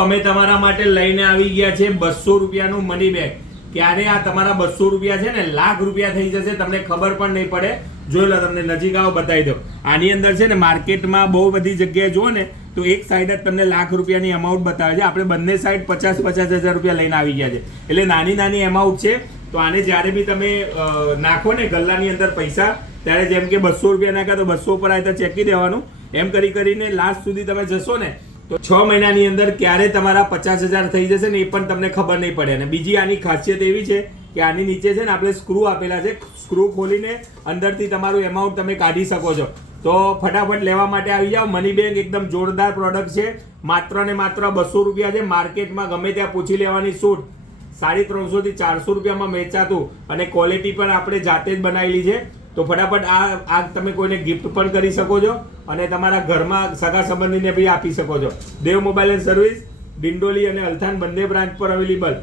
અમે તમારા માટે લઈને આવી ગયા છે 200 રૂપિયાનું મની બેગ. ક્યારે આ તમારા 200 રૂપિયા છે ને લાખ રૂપિયા થઈ જશે તમને ખબર પણ નહીં પડે. જોઈ લો, તમને નજીક આવો બતાવી દો. આની અંદર છે ને માર્કેટમાં બહુ બધી જગ્યાએ જુઓ ને તો એક સાઈડ જ તમને લાખ રૂપિયાની અમાઉન્ટ બતાવે છે. આપણે બંને સાઈડ 50,000 રૂપિયા લઈને આવી ગયા છે. એટલે નાની નાની અમાઉન્ટ છે. તો આને જ્યારે બી તમે નાખો ને ગલ્લાની અંદર પૈસા, ત્યારે જેમ કે 200 રૂપિયા નાખ્યા તો 200 ઉપર આવે તો ચેકી દેવાનું. એમ કરી કરીને લાસ્ટ સુધી તમે જશો ને તો 6 મહિનાની અંદર ક્યારે તમારા 50,000 થઈ જશે ને એ પણ તમને ખબર નહીં પડે. અને બીજી આની ખાસિયત એવી છે કે આની નીચે છે ને આપણે સ્ક્રૂ આપેલા છે. સ્ક્રૂ ખોલીને અંદરથી તમારું એમાઉન્ટ તમે કાઢી શકો છો. તો ફટાફટ લેવા માટે આવી જાઓ. મની બેંક એકદમ જોરદાર પ્રોડક્ટ છે. માત્ર ને માત્ર 200 રૂપિયા છે. માર્કેટમાં ગમે ત્યાં પૂછી લેવાની છૂટ 350 થી 400 રૂપિયામાં વેચાતું, અને ક્વોલિટી પણ આપણે જાતે જ બનાવેલી છે. તો ફટાફટ આ તમે કોઈને ગિફ્ટ પણ કરી શકો છો, અને તમારા ઘરમાં સગા સંબંધીને બી આપી શકો છો. દેવ મોબાઈલ એન્ડ સર્વિસ, ડિંડોલી અને અલથાણ બંને બ્રાન્ચ પર અવેલેબલ.